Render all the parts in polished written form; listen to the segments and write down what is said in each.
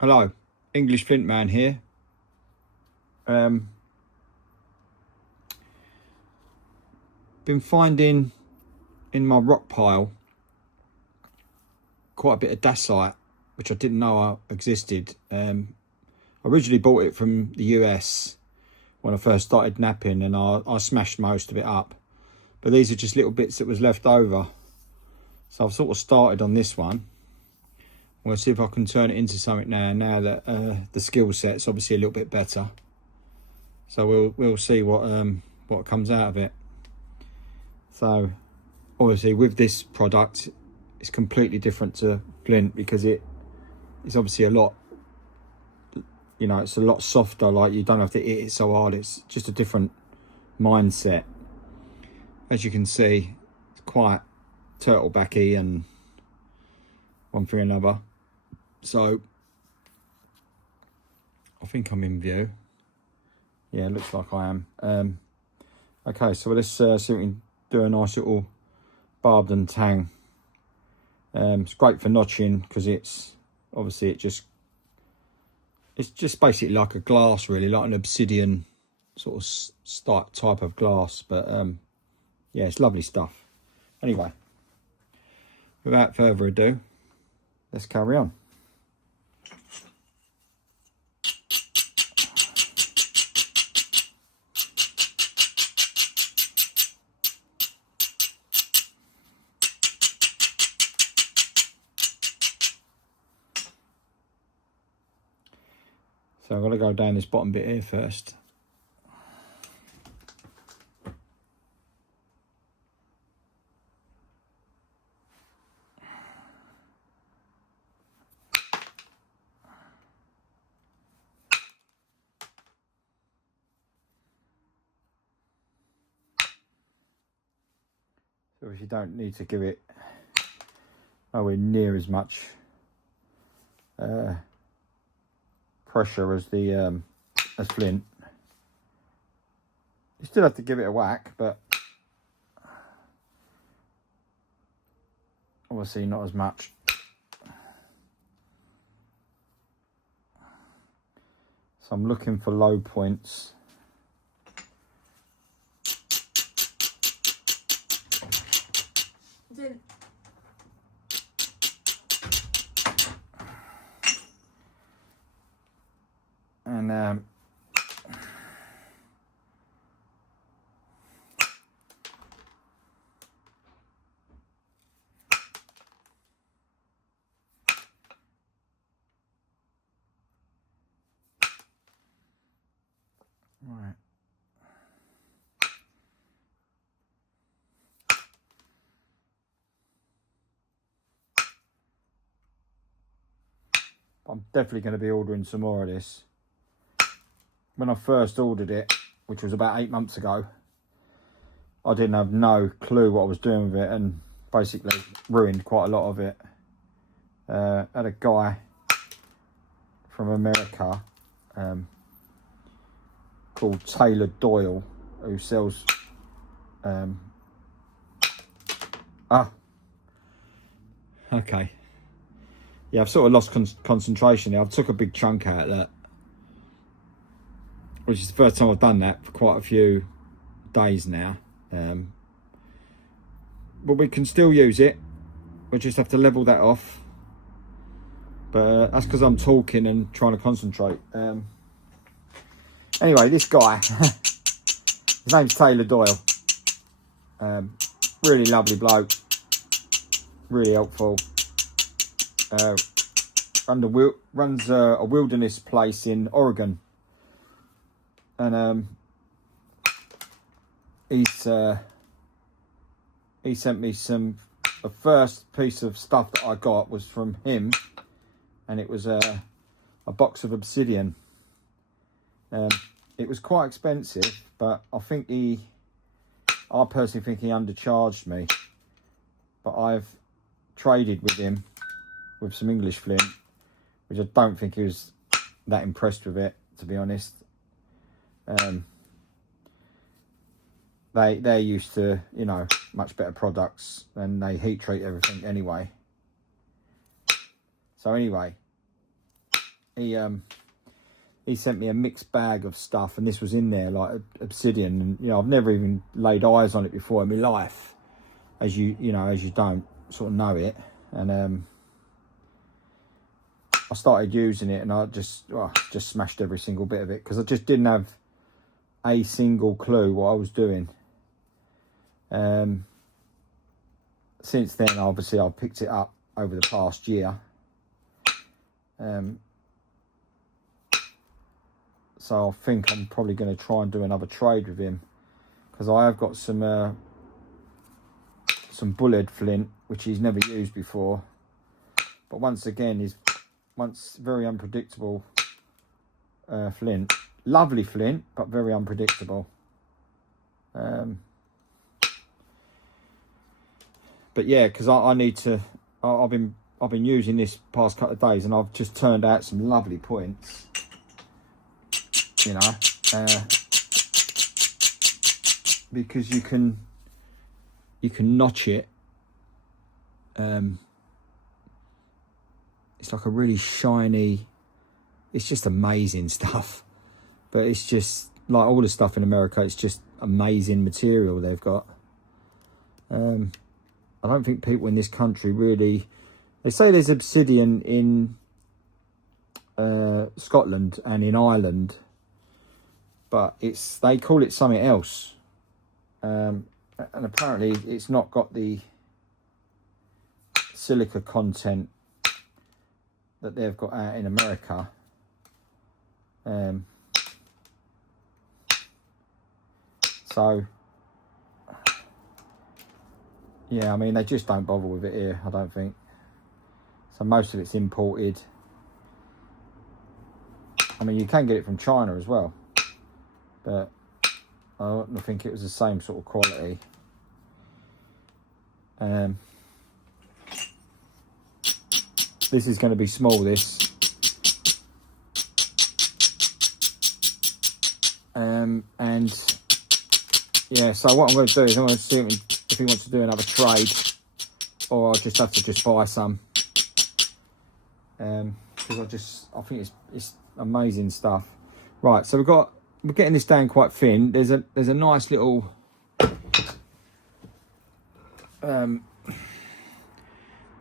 Hello, English Flint man here. Been finding in my rock pile quite a bit of dacite, which I didn't know existed. I originally bought it from the US when I first started knapping, and I smashed most of it up. But these are just little bits that was left over. So I've sort of started on this one. We'll see if I can turn it into something now that the skill set's obviously a little bit better. So we'll see what comes out of it. So obviously with this product, it's completely different to Flint because it's obviously a lot, you know, it's a lot softer. Like, you don't have to hit it so hard. It's just a different mindset. As you can see, it's quite turtlebacky and one thing or another. So I think I'm in view. Yeah, it looks like I am. Okay, so let's see if we can do a nice little barbed and tang. It's great for notching because it's obviously it's just basically like a glass, really, like an obsidian sort of type of glass. But yeah, it's lovely stuff. Anyway, without further ado, let's carry on. So I'm going to go down this bottom bit here first. So if you don't need to give it nowhere near as much pressure as the as Flint, you still have to give it a whack, but obviously not as much. So I'm looking for low points. And right. I'm definitely going to be ordering some more of this. When I first ordered it, which was about 8 months ago, I didn't have no clue what I was doing with it, and basically ruined quite a lot of it. Had a guy from America called Taylor Doyle who sells okay, yeah, I've sort of lost concentration there. I've took a big chunk out of that, which is the first time I've done that for quite a few days now. But we can still use it. We just have to level that off. But that's because I'm talking and trying to concentrate. Anyway, this guy, his name's Taylor Doyle. Really lovely bloke. Really helpful. Runs a wilderness place in Oregon. And he sent me the first piece of stuff that I got was from him, and it was a box of obsidian. It was quite expensive, but I personally think he undercharged me. But I've traded with him with some English Flint, which I don't think he was that impressed with it, to be honest. They're used to, you know, much better products, and they heat treat everything anyway. So anyway, he sent me a mixed bag of stuff, and this was in there, like obsidian, and you know, I've never even laid eyes on it before in my life, as you don't sort of know it. And I started using it, and I just smashed every single bit of it, because I just didn't have a single clue what I was doing. Since then, obviously, I've picked it up over the past year. So I think I'm probably going to try and do another trade with him, because I have got some bullet flint, which he's never used before. But once again, he's very unpredictable flint. Lovely flint, but very unpredictable. But yeah, because I need to. I've been using this past couple of days, and I've just turned out some lovely points. You know, because you can notch it. It's like a really shiny. It's just amazing stuff. But it's just like all the stuff in America. It's just amazing material they've got. I don't think people in this country really. They say there's obsidian in Scotland and in Ireland, but they call it something else, and apparently it's not got the silica content that they've got out in America. So yeah, I mean, they just don't bother with it here, I don't think. So most of it's imported. I mean, you can get it from China as well, but I don't think it was the same sort of quality. This is going to be small, this. And yeah, so what I'm going to do is I'm going to see if he wants to do another trade, or I'll just have to just buy some. Because I think it's amazing stuff. Right, so we're getting this down quite thin. There's a nice little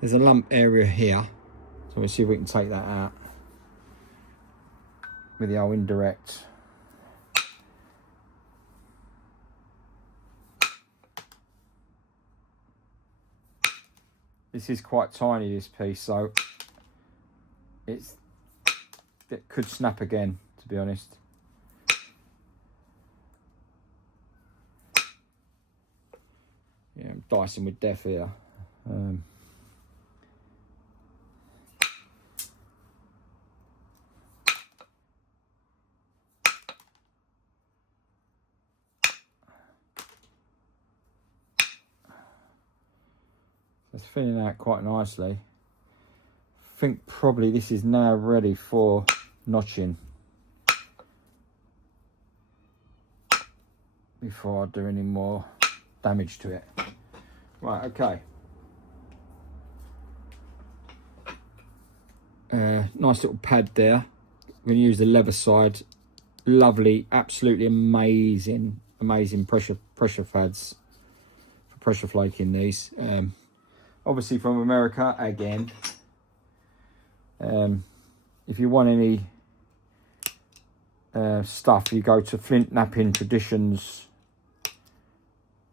there's a lump area here, so we'll see if we can take that out with the old indirect. This is quite tiny, this piece, so it could snap again, to be honest. Yeah, I'm dicing with death here. It's thinning out quite nicely. I think probably this is now ready for notching before I do any more damage to it. Right, okay. Nice little pad there. I'm going to use the leather side. Lovely, absolutely amazing pressure pads for pressure flaking these. Obviously from America again. If you want any stuff, you go to Flint Knapping Traditions.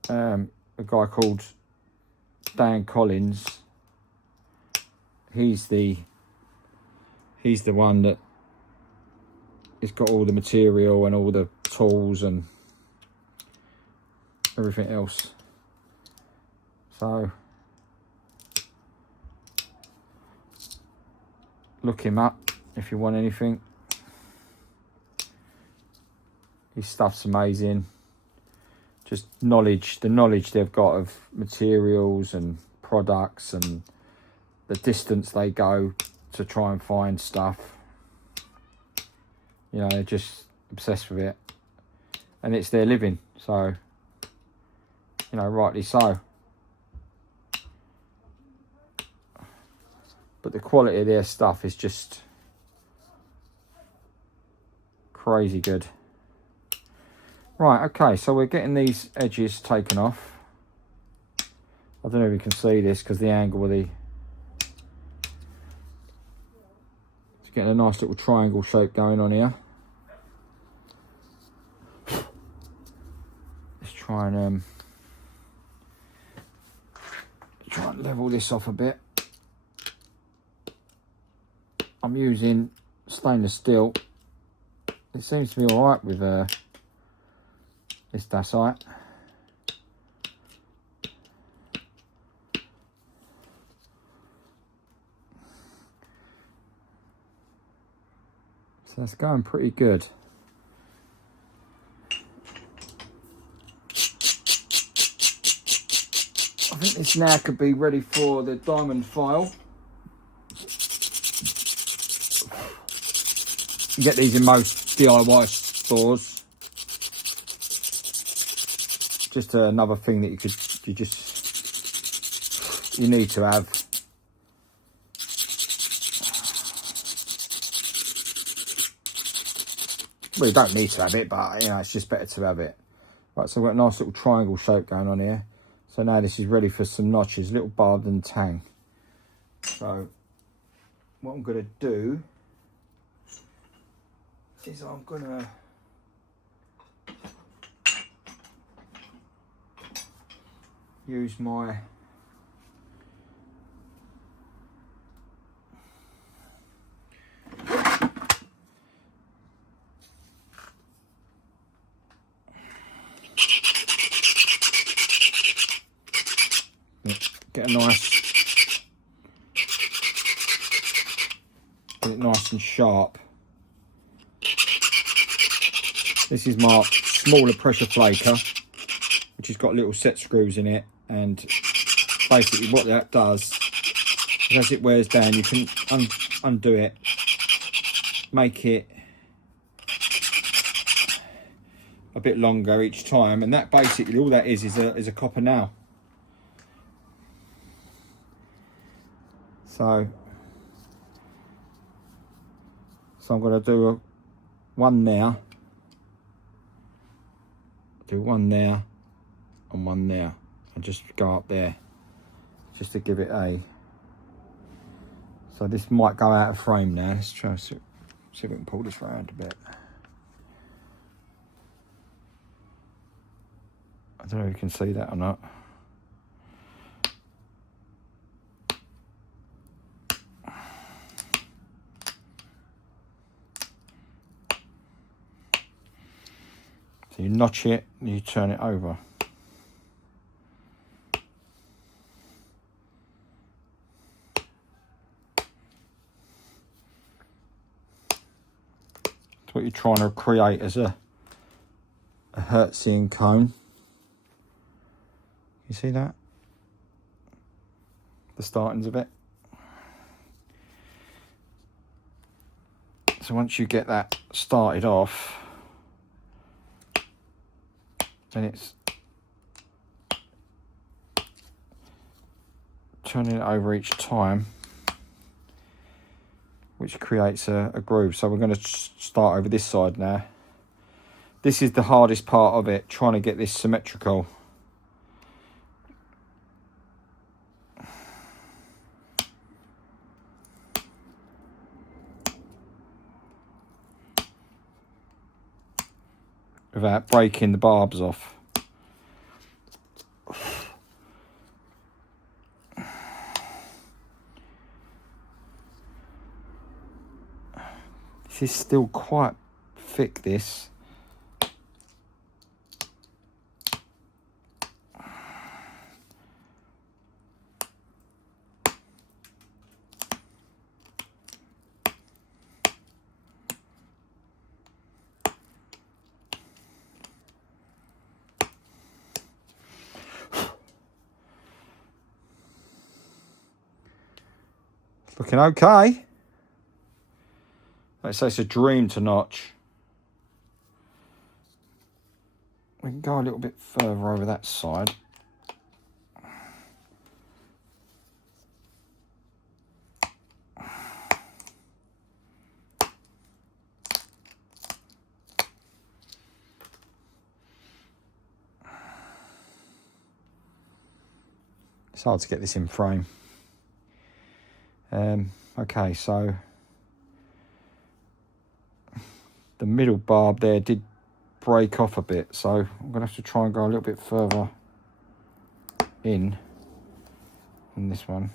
A guy called Dan Collins. He's the one that has got all the material and all the tools and everything else. So look him up if you want anything. His stuff's amazing. Just the knowledge they've got of materials and products and the distance they go to try and find stuff. You know, they're just obsessed with it. And it's their living, so, you know, rightly so. But the quality of their stuff is just crazy good. Right, okay, so we're getting these edges taken off. I don't know if you can see this because the angle of the... It's getting a nice little triangle shape going on here. Let's try and level this off a bit. I'm using stainless steel. It seems to be all right with this Dacite. So it's going pretty good. I think this now could be ready for the diamond file. You get these in most DIY stores. Just another thing that you need to have. Well, you don't need to have it, but you know, it's just better to have it. Right, so we've got a nice little triangle shape going on here. So now this is ready for some notches, little barb and tang. So what I'm going to do is I'm going to use my get it nice and sharp. This is my smaller pressure flaker, which has got little set screws in it, and basically what that does is as it wears down you can undo it, make it a bit longer each time, and that basically all that is a copper nail. So I'm going to do one there, do one there and one there, and just go up there just to give it a... So this might go out of frame now. Let's try to see if we can pull this around a bit. I don't know if you can see that or not. So you notch it and you turn it over. That's what you're trying to create as a Hertzian cone. You see that? The startings of it. So once you get that started off, then it's turning it over each time, which creates a groove. So we're going to start over this side now. This is the hardest part of it, trying to get this symmetrical. Without breaking the barbs off. This is still quite thick, this. Looking okay. Let's say it's a dream to notch. We can go a little bit further over that side. It's hard to get this in frame. Okay, so the middle barb there did break off a bit, so I'm gonna have to try and go a little bit further in this one.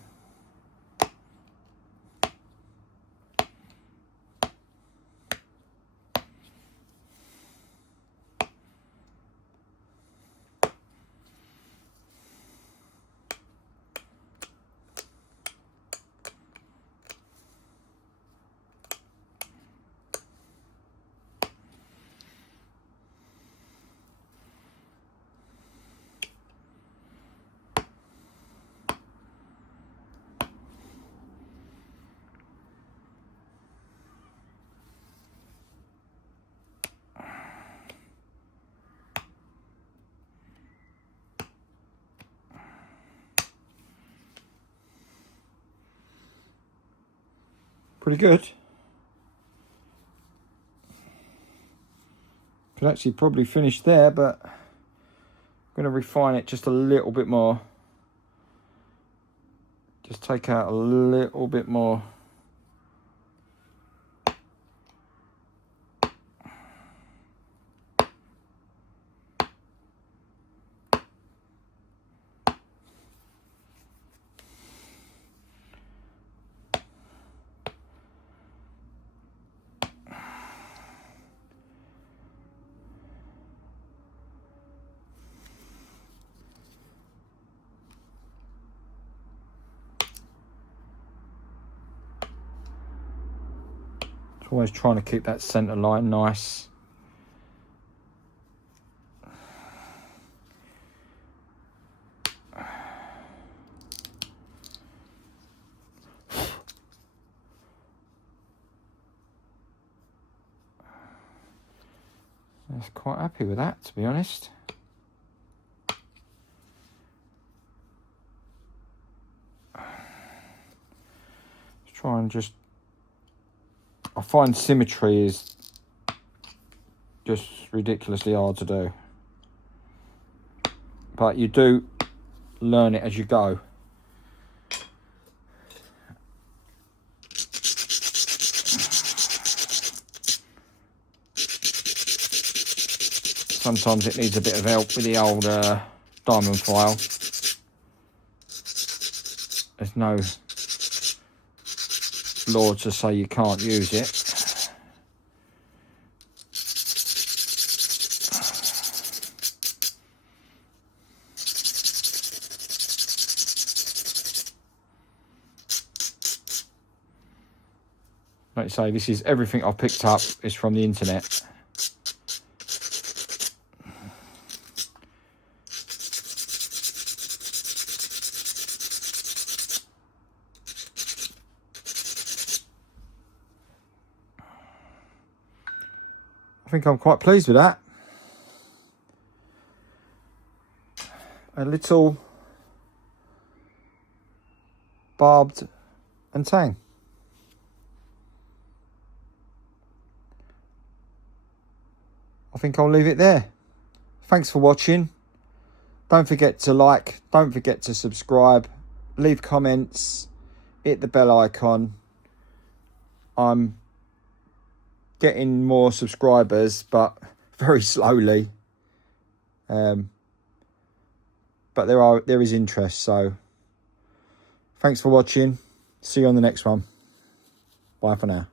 Pretty good. Could actually probably finish there, but I'm going to refine it just a little bit more. Just take out a little bit more. Always trying to keep that center line nice. I was quite happy with that, to be honest. Let's try and just, I find symmetry is just ridiculously hard to do. But you do learn it as you go. Sometimes it needs a bit of help with the old diamond file. There's no law to say you can't use it. Like I say, this is everything I've picked up is from the internet. I think I'm quite pleased with that. A little barbed and tang. I think I'll leave it there. Thanks for watching. Don't forget to like, don't forget to subscribe, leave comments, hit the bell icon. I'm getting more subscribers, but very slowly. But there is interest, so thanks for watching. See you on the next one. Bye for now.